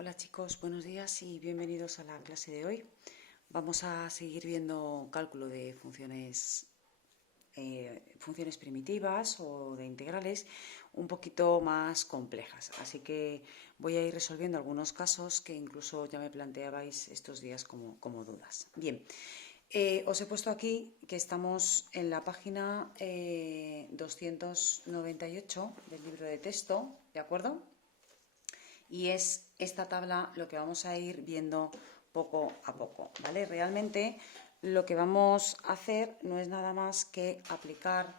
Hola chicos, buenos días y bienvenidos a la clase de hoy. Vamos a seguir viendo cálculo de funciones primitivas o de integrales un poquito más complejas. Así que voy a ir resolviendo algunos casos que incluso ya me planteabais estos días como dudas. Bien, os he puesto aquí que estamos en la página 298 del libro de texto, ¿de acuerdo? Y es esta tabla lo que vamos a ir viendo poco a poco, ¿vale? Realmente lo que vamos a hacer no es nada más que aplicar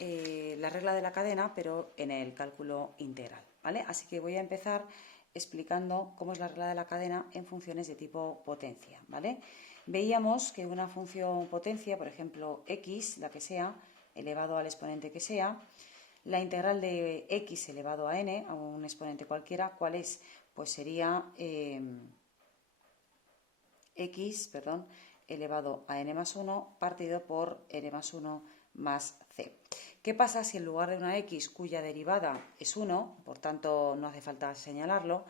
la regla de la cadena, pero en el cálculo integral, ¿vale? Así que voy a empezar explicando cómo es la regla de la cadena en funciones de tipo potencia, ¿vale? Veíamos que una función potencia, por ejemplo, x, la que sea, elevado al exponente que sea, la integral de x elevado a n, a un exponente cualquiera, ¿cuál es? Pues sería x elevado a n más 1 partido por n más 1 más c. ¿Qué pasa si en lugar de una x cuya derivada es 1, por tanto no hace falta señalarlo,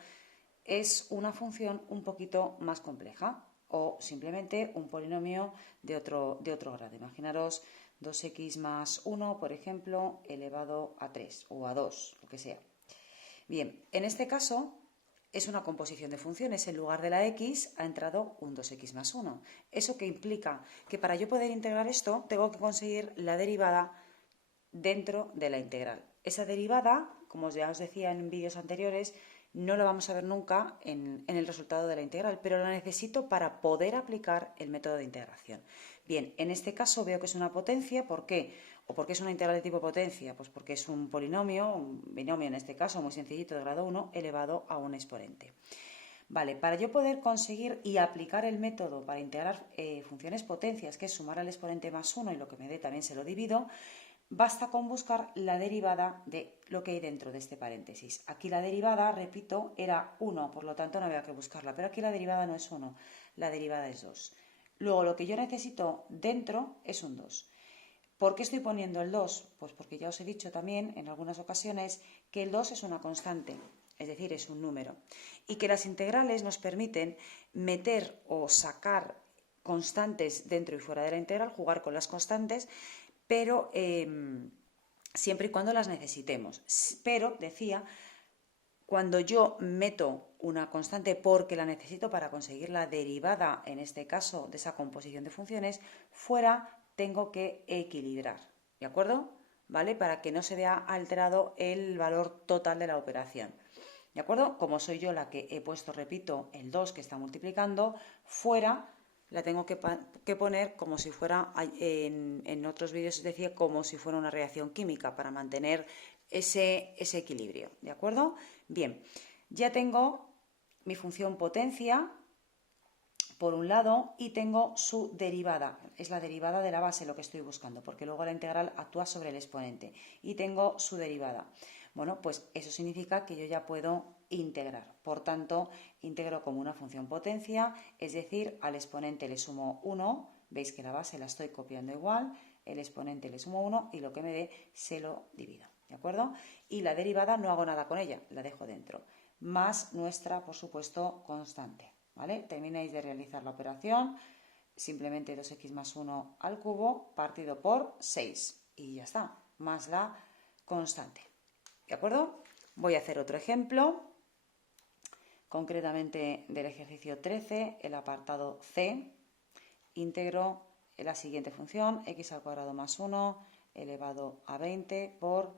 es una función un poquito más compleja o simplemente un polinomio de otro grado? Imaginaros 2x más 1, por ejemplo, elevado a 3 o a 2, lo que sea. Bien, en este caso es una composición de funciones. En lugar de la x ha entrado un 2x más 1. ¿Eso qué implica? Que para yo poder integrar esto tengo que conseguir la derivada dentro de la integral. Esa derivada, como ya os decía en vídeos anteriores, no la vamos a ver nunca en el resultado de la integral, pero la necesito para poder aplicar el método de integración. Bien, en este caso veo que es una potencia. ¿Por qué? ¿O por qué es una integral de tipo potencia? Pues porque es un polinomio, un binomio en este caso, muy sencillito, de grado 1, elevado a un exponente. Vale, para yo poder conseguir y aplicar el método para integrar funciones potencias, que es sumar al exponente más 1 y lo que me dé también se lo divido, basta con buscar la derivada de lo que hay dentro de este paréntesis. Aquí la derivada, repito, era 1, por lo tanto no había que buscarla, pero aquí la derivada no es 1, la derivada es 2. Luego lo que yo necesito dentro es un 2. ¿Por qué estoy poniendo el 2? Pues porque ya os he dicho también en algunas ocasiones que el 2 es una constante, es decir, es un número, y que las integrales nos permiten meter o sacar constantes dentro y fuera de la integral, jugar con las constantes, pero siempre y cuando las necesitemos. Pero, decía, cuando yo meto una constante porque la necesito para conseguir la derivada, en este caso, de esa composición de funciones, fuera tengo que equilibrar, ¿de acuerdo? ¿Vale? Para que no se vea alterado el valor total de la operación. ¿De acuerdo? Como soy yo la que he puesto, repito, el 2 que está multiplicando, fuera la tengo que poner como si fuera, en otros vídeos os decía, como si fuera una reacción química para mantener ese equilibrio. ¿De acuerdo? Bien, ya tengo mi función potencia por un lado y tengo su derivada, es la derivada de la base lo que estoy buscando, porque luego la integral actúa sobre el exponente y tengo su derivada. Bueno, pues eso significa que yo ya puedo integrar, por tanto integro como una función potencia, es decir, al exponente le sumo 1, veis que la base la estoy copiando igual, el exponente le sumo 1 y lo que me dé se lo divido, ¿de acuerdo? Y la derivada no hago nada con ella, la dejo dentro, más nuestra, por supuesto, constante. ¿Vale? Termináis de realizar la operación, simplemente 2x más 1 al cubo partido por 6 y ya está, más la constante. ¿De acuerdo? Voy a hacer otro ejemplo, concretamente del ejercicio 13, el apartado C. Integro la siguiente función, x al cuadrado más 1 elevado a 20 por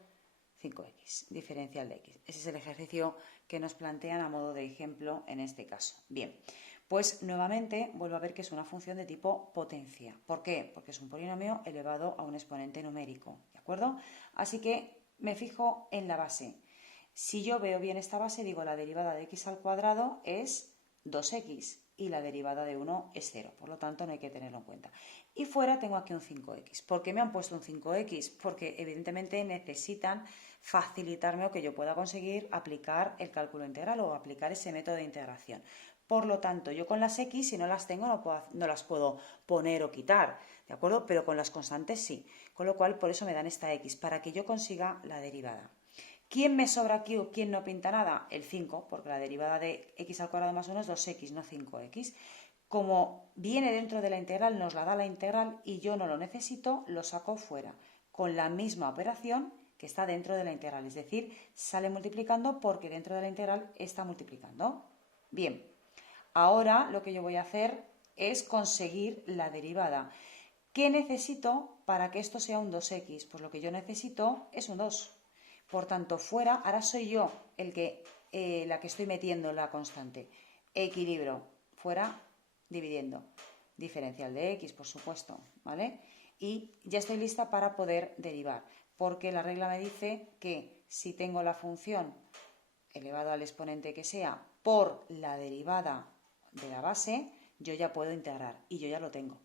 5x, diferencial de x. Ese es el ejercicio que nos plantean a modo de ejemplo en este caso. Bien, pues nuevamente vuelvo a ver que es una función de tipo potencia. ¿Por qué? Porque es un polinomio elevado a un exponente numérico, ¿de acuerdo? Así que me fijo en la base. Si yo veo bien esta base, digo la derivada de x al cuadrado es 2x y la derivada de 1 es 0, por lo tanto no hay que tenerlo en cuenta. Y fuera tengo aquí un 5x. ¿Por qué me han puesto un 5x? Porque evidentemente necesitan facilitarme o que yo pueda conseguir aplicar el cálculo integral o aplicar ese método de integración. Por lo tanto, yo con las x, si no las tengo, no las puedo poner o quitar, ¿de acuerdo? Pero con las constantes sí. Con lo cual, por eso me dan esta x, para que yo consiga la derivada. ¿Quién me sobra aquí o quién no pinta nada? El 5, porque la derivada de x al cuadrado más 1 es 2x, no 5x. Como viene dentro de la integral, nos la da la integral y yo no lo necesito, lo saco fuera, con la misma operación que está dentro de la integral, es decir, sale multiplicando porque dentro de la integral está multiplicando. Bien, ahora lo que yo voy a hacer es conseguir la derivada. ¿Qué necesito para que esto sea un 2x? Pues lo que yo necesito es un 2. Por tanto, fuera, ahora soy yo la que estoy metiendo la constante. Equilibrio, fuera, dividiendo. Diferencial de x, por supuesto, ¿vale? Y ya estoy lista para poder derivar, porque la regla me dice que si tengo la función elevado al exponente que sea por la derivada de la base, yo ya puedo integrar y yo ya lo tengo.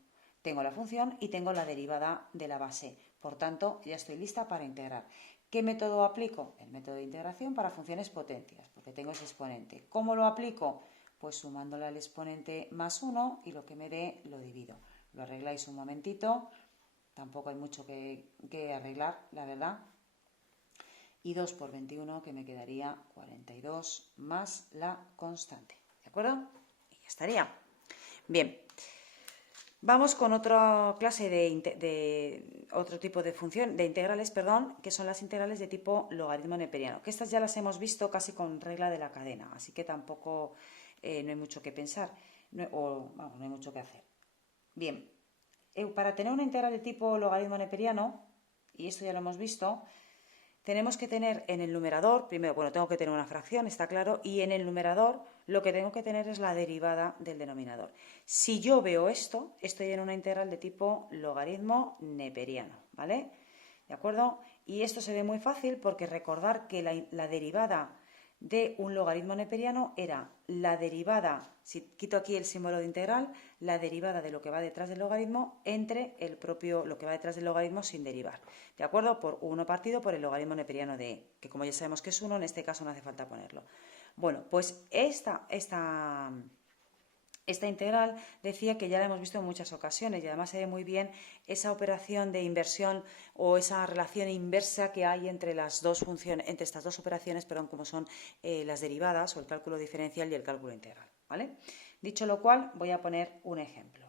Tengo la función y tengo la derivada de la base. Por tanto, ya estoy lista para integrar. ¿Qué método aplico? El método de integración para funciones potencias, porque tengo ese exponente. ¿Cómo lo aplico? Pues sumándole al exponente más 1 y lo que me dé lo divido. Lo arregláis un momentito, tampoco hay mucho que arreglar, la verdad. Y 2 por 21, que me quedaría 42 más la constante. ¿De acuerdo? Y ya estaría. Bien. Vamos con otra clase de otro tipo de función, de integrales, perdón, que son las integrales de tipo logaritmo neperiano, que estas ya las hemos visto casi con regla de la cadena, así que tampoco no hay mucho que pensar, no hay mucho que hacer. Bien, para tener una integral de tipo logaritmo neperiano, y esto ya lo hemos visto, tenemos que tener en el numerador, primero, bueno, tengo que tener una fracción, está claro, y en el numerador lo que tengo que tener es la derivada del denominador. Si yo veo esto, estoy en una integral de tipo logaritmo neperiano, ¿vale? ¿De acuerdo? Y esto se ve muy fácil porque recordar que la derivada de un logaritmo neperiano era la derivada, si quito aquí el símbolo de integral, la derivada de lo que va detrás del logaritmo entre lo que va detrás del logaritmo sin derivar. ¿De acuerdo? Por 1 partido por el logaritmo neperiano de e, que como ya sabemos que es 1, en este caso no hace falta ponerlo. Bueno, pues esta integral decía que ya la hemos visto en muchas ocasiones y además se ve muy bien esa operación de inversión o esa relación inversa que hay entre las dos funciones, entre estas dos operaciones, perdón, como son las derivadas o el cálculo diferencial y el cálculo integral, ¿vale? Dicho lo cual, voy a poner un ejemplo.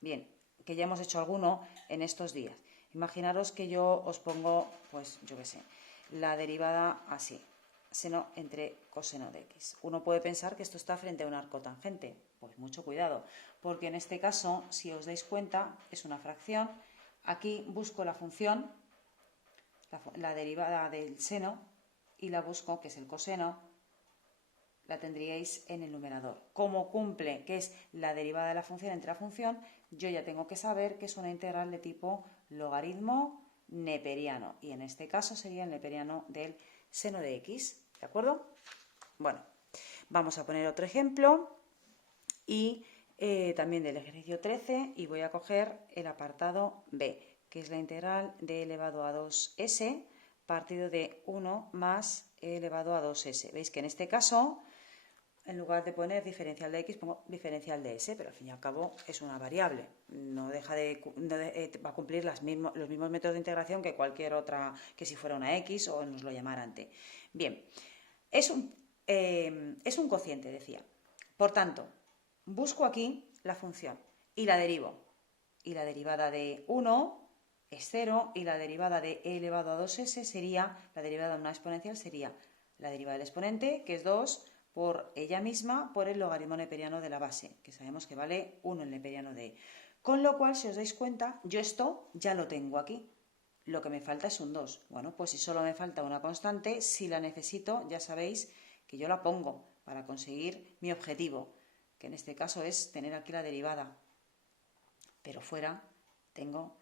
Bien, que ya hemos hecho alguno en estos días. Imaginaros que yo os pongo, pues yo qué sé, la derivada así, seno entre coseno de x. Uno puede pensar que esto está frente a un arco tangente. Pues mucho cuidado, porque en este caso, si os dais cuenta, es una fracción. Aquí busco la función, la derivada del seno, y la busco, que es el coseno, la tendríais en el numerador. Como cumple, que es la derivada de la función entre la función, yo ya tengo que saber que es una integral de tipo logaritmo neperiano. Y en este caso sería el neperiano del seno de x. ¿De acuerdo? Bueno, vamos a poner otro ejemplo. Y también del ejercicio 13, y voy a coger el apartado B, que es la integral de elevado a 2s partido de 1 más e elevado a 2s. Veis que en este caso, en lugar de poner diferencial de x, pongo diferencial de s, pero al fin y al cabo es una variable. No deja va a cumplir los mismos métodos de integración que cualquier otra, que si fuera una x o nos lo llamaran t. Bien, es un cociente, decía. Por tanto, busco aquí la función y la derivo. Y la derivada de 1 es 0 y la derivada de e elevado a 2s sería, la derivada de una exponencial sería la derivada del exponente, que es 2, por ella misma, por el logaritmo neperiano de la base, que sabemos que vale 1 el neperiano de e. Con lo cual, si os dais cuenta, yo esto ya lo tengo aquí. Lo que me falta es un 2. Bueno, pues si solo me falta una constante, si la necesito, ya sabéis que yo la pongo para conseguir mi objetivo, que en este caso es tener aquí la derivada, pero fuera tengo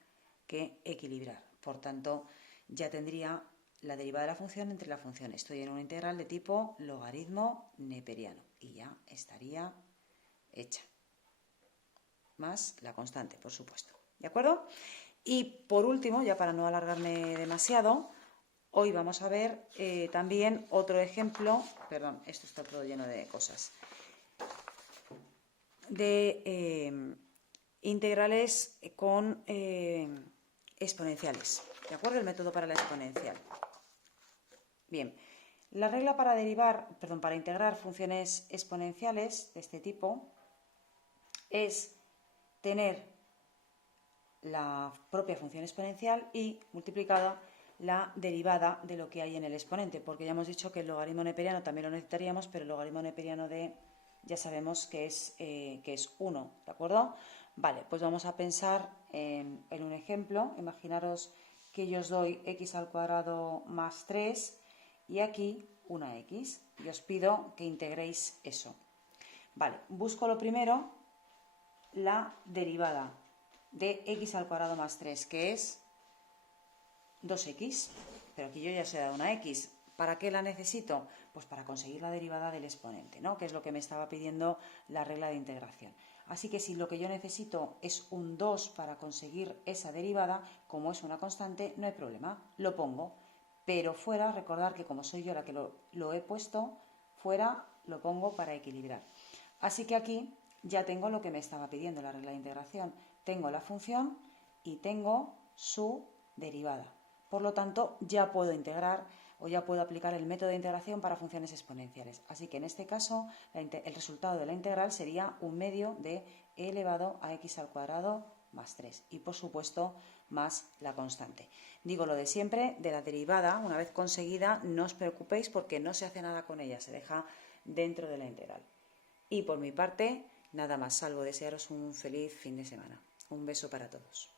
que equilibrar. Por tanto, ya tendría la derivada de la función entre la función. Estoy en una integral de tipo logaritmo neperiano y ya estaría hecha. Más la constante, por supuesto. ¿De acuerdo? Y por último, ya para no alargarme demasiado, hoy vamos a ver también otro ejemplo, perdón, esto está todo lleno de cosas, de integrales con exponenciales, ¿de acuerdo? El método para la exponencial. Bien, la regla para para integrar funciones exponenciales de este tipo es tener la propia función exponencial y multiplicada la derivada de lo que hay en el exponente, porque ya hemos dicho que el logaritmo neperiano también lo necesitaríamos, pero el logaritmo neperiano ya sabemos que es 1, ¿de acuerdo? Vale, pues vamos a pensar en un ejemplo. Imaginaros que yo os doy x al cuadrado más 3 y aquí una x, y os pido que integréis eso. Vale, busco lo primero, la derivada de x al cuadrado más 3, que es 2x, pero aquí yo ya os he dado una x. ¿Para qué la necesito? Pues para conseguir la derivada del exponente, ¿no? Que es lo que me estaba pidiendo la regla de integración. Así que si lo que yo necesito es un 2 para conseguir esa derivada, como es una constante, no hay problema, lo pongo. Pero fuera, recordar que como soy yo la que lo he puesto, fuera lo pongo para equilibrar. Así que aquí ya tengo lo que me estaba pidiendo la regla de integración. Tengo la función y tengo su derivada. Por lo tanto, ya puedo integrar o ya puedo aplicar el método de integración para funciones exponenciales. Así que en este caso, el resultado de la integral sería 1/2 de e elevado a x al cuadrado más 3. Y por supuesto, más la constante. Digo lo de siempre, de la derivada, una vez conseguida, no os preocupéis porque no se hace nada con ella, se deja dentro de la integral. Y por mi parte, nada más, salvo desearos un feliz fin de semana. Un beso para todos.